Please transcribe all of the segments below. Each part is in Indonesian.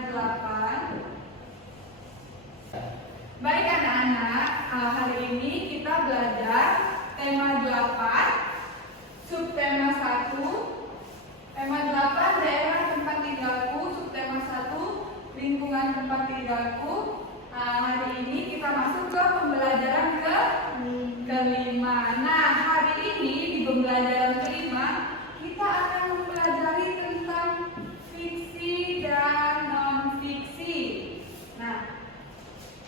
8. Baik anak-anak, hari ini kita belajar tema 8, subtema 1. Tema 8 daerah tempat tinggalku, subtema 1 lingkungan tempat tinggalku. Hari ini kita masuk ke pembelajaran kelima. Nah, hari ini di pembelajaran kelima kita akan mempelajari tentang fiksi dan non-fiksi. Nah,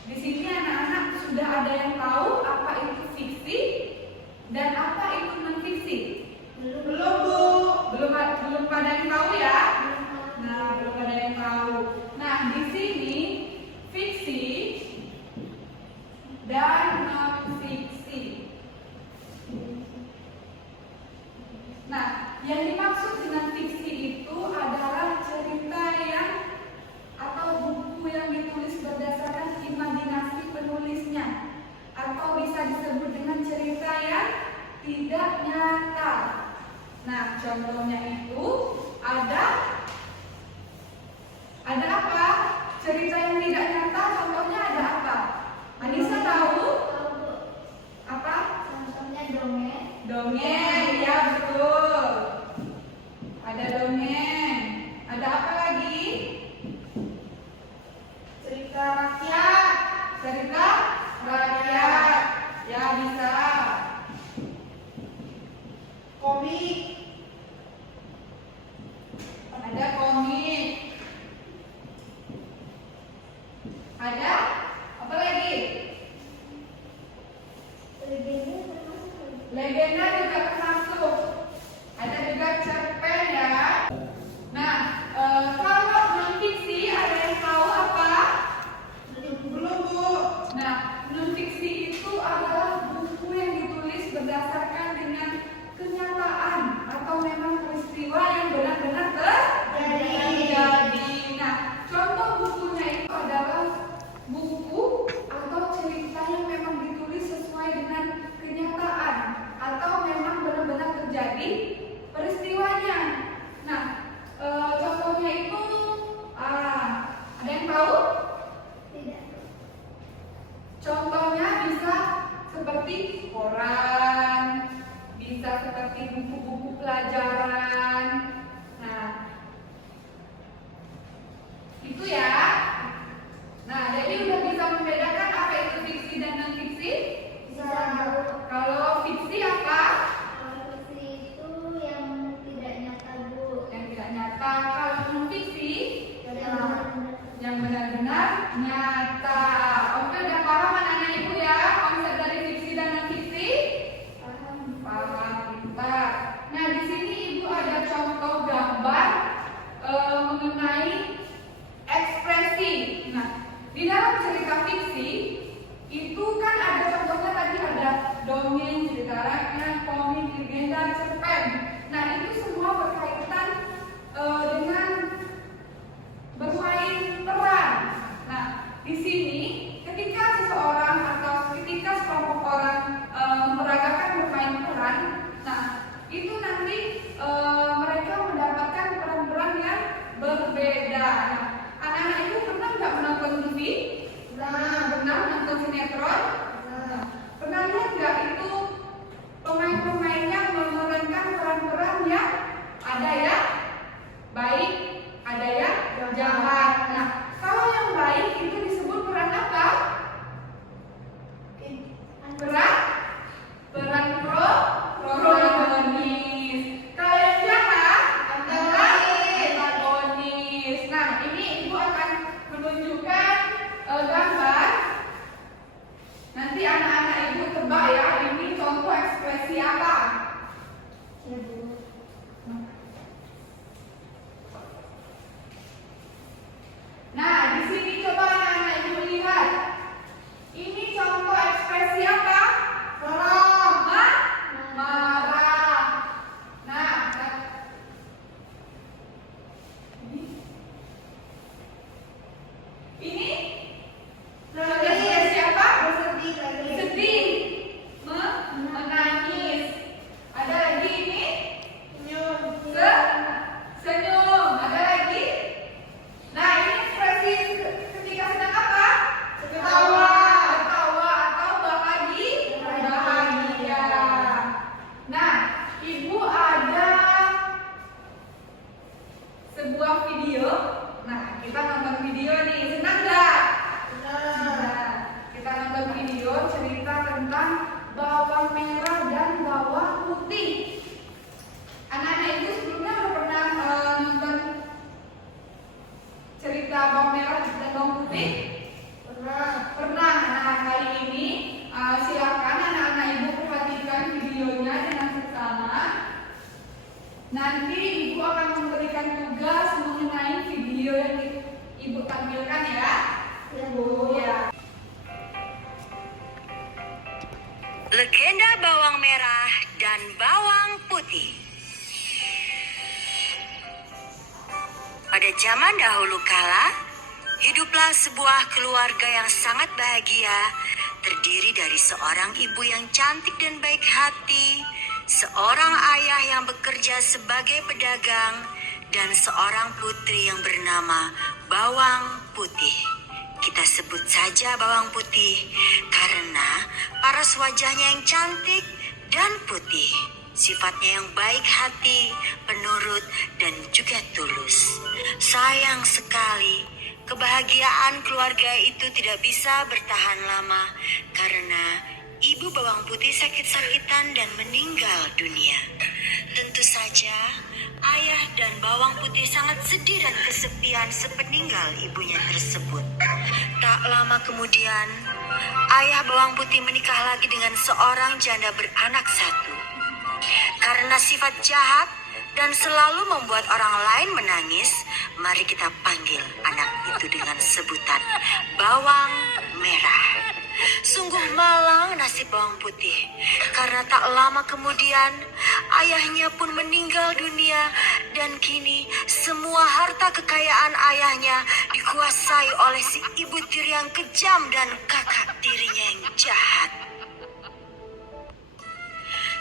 di sini anak-anak sudah ada yang tahu apa itu fiksi dan apa itu non-fiksi? Belum, Bu. Belum pada yang tahu ya? Nah, belum ada yang tahu. Nah, di sini fiksi dan non-fiksi. Nah, yang dimaksud dengan fiksi itu adalah cerita yang atau buku yang ditulis berdasarkan imajinasi penulisnya, atau bisa disebut dengan cerita yang tidak nyata. Nah, contohnya itu ada apa? Cerita yang tidak nyata, contohnya ada apa? Anissa tahu? Apa? Contohnya dongeng. Dongeng, ya betul. Ada dongeng. Ada apa lagi? Cerita rakyat. Cerita rakyat. Ya bisa. Komik. Ada komik. Ada apa lagi? Legenda juga termasuk. Ada juga cerpen ya. Nah, kalau non-fiksi ada yang tahu apa? Belum, Bu. Nah, non-fiksi itu adalah buku yang ditulis berdasarkan dengan kenyataan atau memang peristiwa yang benar-benar terjadi. Nah, contoh bukunya itu adalah buku atau cerita yang memang ditulis sesuai dengan kenyataan atau memang benar-benar terjadi peristiwanya. Nah, contohnya itu ada yang tahu? Tidak. Contohnya bisa seperti koran, bisa seperti buku-buku pelajaran. Nah, itu ya. Nah, jadi udah bisa membedakan apa itu fiksi dan non-fiksi? Bisa. Kalau fiksi apa? Kalau fiksi itu yang tidak nyata, Bu. Yang tidak nyata. Kalau non-fiksi yang Yang benar-benar nyata. Oke, udah paham anak-anak ibu ya konsep dari fiksi dan non-fiksi? Paham kita. Nah, di sini ibu ada contoh gambar mengenai ekspresi. Nah, di dalam cerita fiksi itu kan ada contohnya tadi ada dongeng, cerita rakyat, komik, legenda, cerpen. Nah, itu semua berkaitan dengan bermain peran. Nah, di sini ketika seseorang atau ketika sekelompok orang memperagakan bermain peran, nah itu nanti mereka mendapatkan peran-peran yang berbeda. Nah, anak-anak itu pernah nggak menonton TV? Pernah nonton sinetron? Pernah lihat nggak itu pemain-pemainnya memerankan peran-peran yang ada ya baik, ada yang jahat. Nah, kalau yang baik itu disebut peran apa? Peran protagonis. Kalau yang jahat adalah antagonis. Nah, ini ibu akan menunjukkan gambar. Nanti anak-anak ibu tebak ya, ini contoh ekspresi apa? sebuah video. Nah, kita nonton video nih, senang nggak? Nah, kita nonton video cerita tentang bawang merah dan bawang putih. Anak-anak itu sebelumnya udah pernah nonton cerita bawang merah dan bawang putih? Pernah. Nah, kali ini silakan anak-anak ibu perhatikan videonya dengan seksama. Nanti ibu akan memberikan tugas mengenai video yang ibu tampilkan ya. Ya. Legenda bawang merah dan bawang putih. Pada zaman dahulu kala, hiduplah sebuah keluarga yang sangat bahagia, terdiri dari seorang ibu yang cantik dan baik hati, seorang ayah yang bekerja sebagai pedagang, dan seorang putri yang bernama Bawang Putih. Kita sebut saja Bawang Putih karena paras wajahnya yang cantik dan putih. Sifatnya yang baik hati, penurut, dan juga tulus. Sayang sekali, kebahagiaan keluarga itu tidak bisa bertahan lama karena ibu Bawang Putih sakit-sakitan dan meninggal dunia. Tentu saja, ayah dan Bawang Putih sangat sedih dan kesepian sepeninggal ibunya tersebut. Tak lama kemudian, ayah Bawang Putih menikah lagi dengan seorang janda beranak satu. Karena sifat jahat dan selalu membuat orang lain menangis, mari kita panggil anak itu dengan sebutan Bawang Merah. Sungguh malang nasib Bawang Putih, karena tak lama kemudian ayahnya pun meninggal dunia dan kini semua harta kekayaan ayahnya dikuasai oleh si ibu tiri yang kejam dan kakak tirinya yang jahat.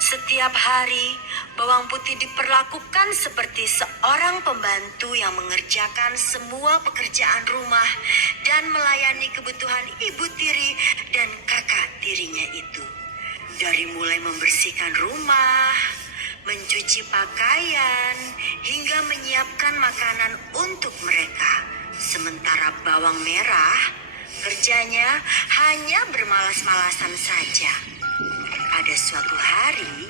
Setiap hari, Bawang Putih diperlakukan seperti seorang pembantu yang mengerjakan semua pekerjaan rumah dan melayani kebutuhan ibu tiri dan kakak tirinya itu. Dari mulai membersihkan rumah, mencuci pakaian, hingga menyiapkan makanan untuk mereka. Sementara Bawang Merah, kerjanya hanya bermalas-malasan saja. Pada suatu hari,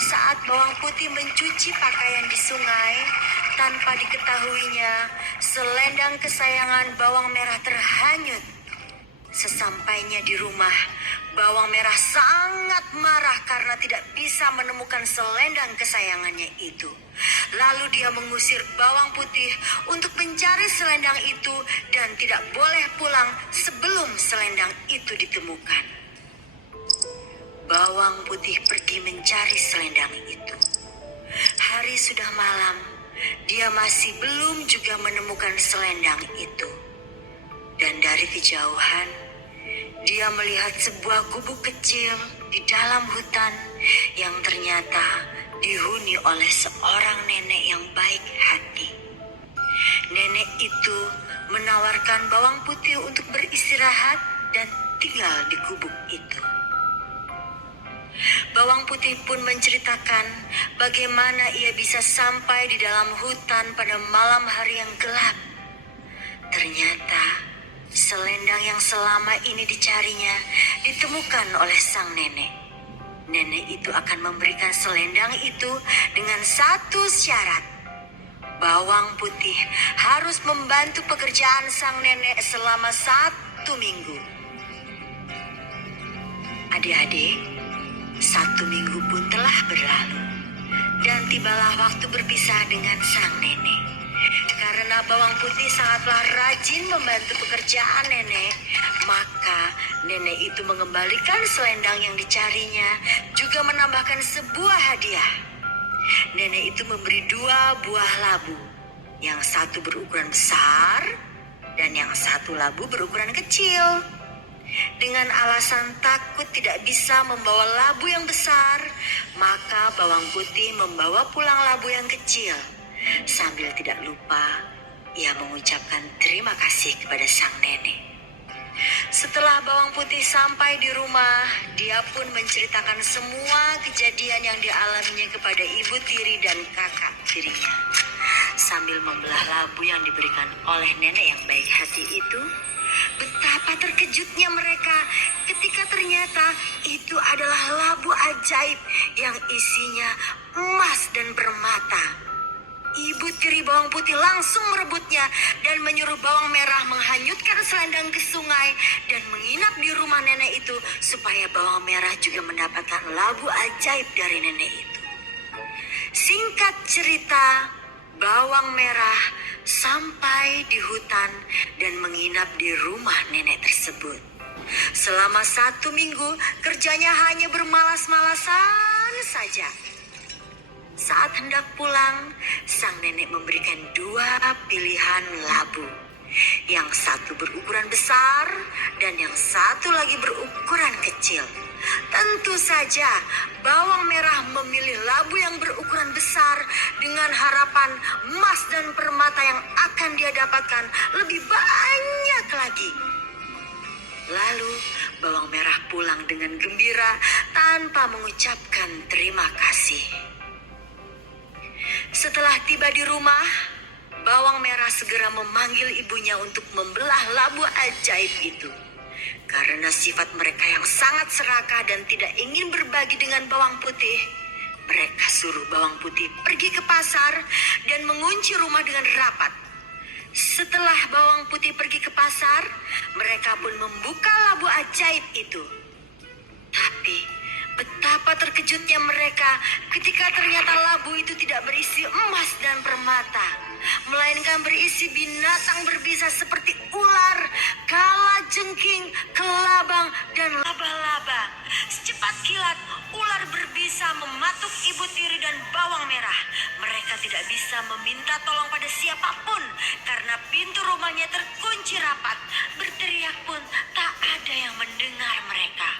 saat Bawang Putih mencuci pakaian di sungai, tanpa diketahuinya, selendang kesayangan Bawang Merah terhanyut. Sesampainya di rumah, Bawang Merah sangat marah karena tidak bisa menemukan selendang kesayangannya itu. Lalu dia mengusir Bawang Putih untuk mencari selendang itu dan tidak boleh pulang sebelum selendang itu ditemukan. Bawang Putih pergi mencari selendang itu. Hari sudah malam, dia masih belum juga menemukan selendang itu. Dan dari kejauhan, dia melihat sebuah gubuk kecil di dalam hutan yang ternyata dihuni oleh seorang nenek yang baik hati. Nenek itu menawarkan Bawang Putih untuk beristirahat dan tinggal di gubuk itu. Bawang Putih pun menceritakan bagaimana ia bisa sampai di dalam hutan pada malam hari yang gelap. Ternyata selendang yang selama ini dicarinya ditemukan oleh sang nenek. Nenek itu akan memberikan selendang itu dengan satu syarat. Bawang Putih harus membantu pekerjaan sang nenek selama 1 minggu. Adik-adik, 1 minggu pun telah berlalu dan tibalah waktu berpisah dengan sang nenek. Karena Bawang Putih sangatlah rajin membantu pekerjaan nenek, maka nenek itu mengembalikan selendang yang dicarinya, juga menambahkan sebuah hadiah. Nenek itu memberi 2 buah labu, yang satu berukuran besar dan yang satu labu berukuran kecil. Dengan alasan takut tidak bisa membawa labu yang besar, maka Bawang Putih membawa pulang labu yang kecil. Sambil tidak lupa, ia mengucapkan terima kasih kepada sang nenek. Setelah Bawang Putih sampai di rumah, dia pun menceritakan semua kejadian yang dialaminya kepada ibu tiri dan kakak tirinya. sambil membelah labu yang diberikan oleh nenek yang baik hati itu. Betapa terkejutnya mereka ketika ternyata itu adalah labu ajaib yang isinya emas dan permata. Ibu tiri bawang putih langsung merebutnya dan menyuruh bawang merah menghanyutkan selendang ke sungai dan menginap di rumah nenek itu supaya bawang merah juga mendapatkan labu ajaib dari nenek itu. Singkat cerita, bawang merah sampai di hutan dan menginap di rumah nenek tersebut. Selama 1 minggu, kerjanya hanya bermalas-malasan saja. Saat hendak pulang, sang nenek memberikan 2 pilihan labu. Yang satu berukuran besar dan yang satu lagi berukuran kecil. Tentu saja bawang merah memilih labu yang berukuran besar dengan harapan emas dan permata yang akan dia dapatkan lebih banyak lagi. Lalu bawang merah pulang dengan gembira tanpa mengucapkan terima kasih. Setelah tiba di rumah, bawang merah segera memanggil ibunya untuk membelah labu ajaib itu. Karena sifat mereka yang sangat serakah dan tidak ingin berbagi dengan bawang putih, mereka suruh bawang putih pergi ke pasar dan mengunci rumah dengan rapat. Setelah bawang putih pergi ke pasar, mereka pun membuka labu ajaib itu. Tapi betapa terkejutnya mereka ketika ternyata labu itu tidak berisi emas dan permata, melainkan berisi binatang berbisa seperti ular, kalajengking, kelabang, dan laba-laba. Secepat kilat, ular berbisa mematuk ibu tiri dan bawang merah. Mereka tidak bisa meminta tolong pada siapapun karena pintu rumahnya terkunci rapat. Berteriak pun tak ada yang mendengar mereka.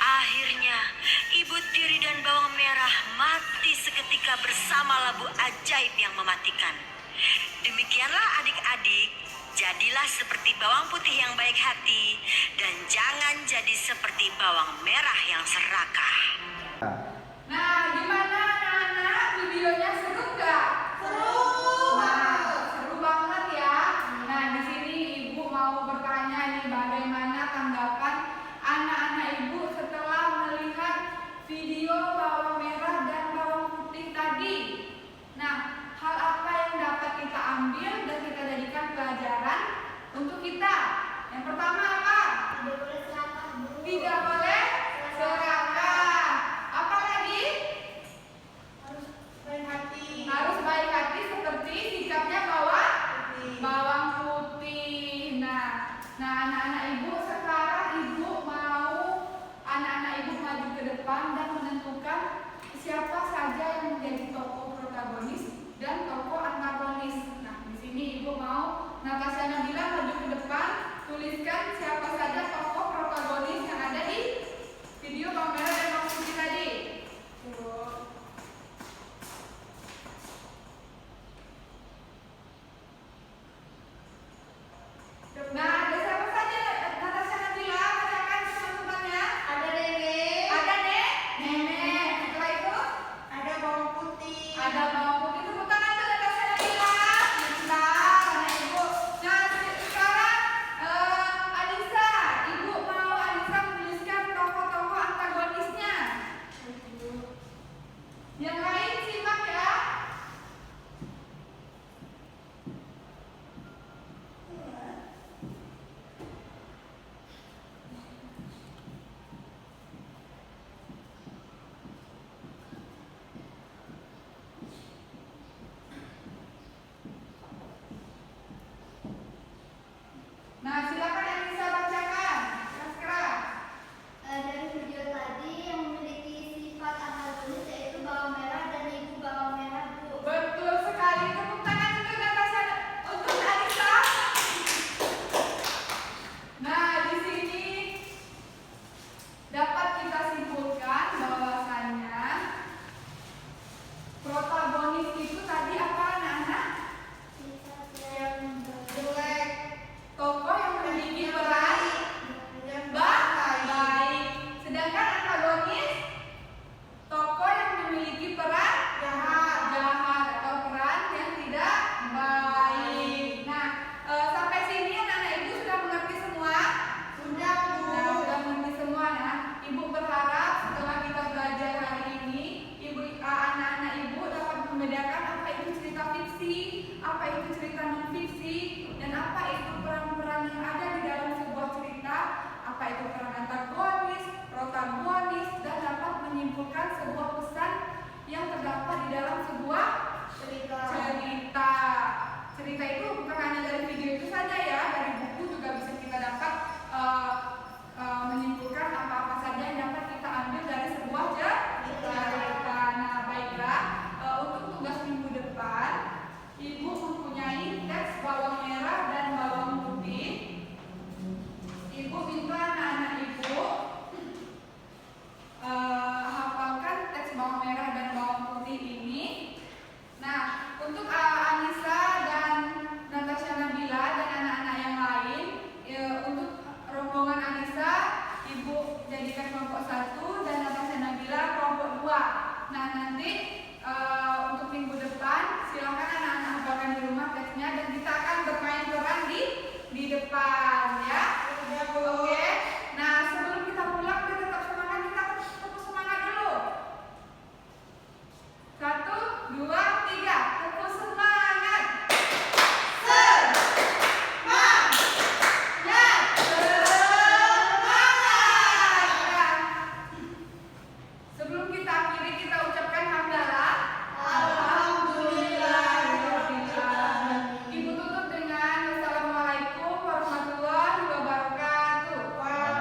Akhirnya, ibu tiri dan bawang merah mati seketika bersama labu ajaib yang mematikan. Demikianlah adik-adik, jadilah seperti bawang putih yang baik hati dan jangan jadi seperti bawang merah yang serakah. Nah, gimana anak-anak? Videonya seru nggak? Seru. Nah, seru banget ya. Nah, di sini ibu mau bertanya nih, bagaimana tanggapan anak-anak ibu setelah melihat video bawang merah dan bawang putih tadi? Nah, hal apa yang dapat kita ambil dan kita jadikan pelajaran untuk kita? Yang pertama apa? Tidak boleh serakah, Bu. Tidak boleh serakah. Apa lagi? Harus baik hati. Harus baik hati seperti sikapnya bawang putih. Nah, anak-anak ibu sekarang ibu mau anak-anak ibu maju ke depan dan menentukan siapa saja yang menjadi tokoh protagonis dan tokoh antagonis. Nah, di sini ibu mau Natasha Nabila maju ke depan, tuliskan siapa saja tokoh protagonis yang ada di video bawang merah dan bawang putih tadi. Nah, ada siapa saja? Natasha Nabila, bacakan teman-temannya. Ada Nenek. Ada nenek. Setelah itu Ada bawang putih. ada bawang putih. Tepuk tangan untuk Natasha Nabila. Pintar, anak ibu. Nah, sekarang Alisa, cerita itu bukan hanya dari video itu saja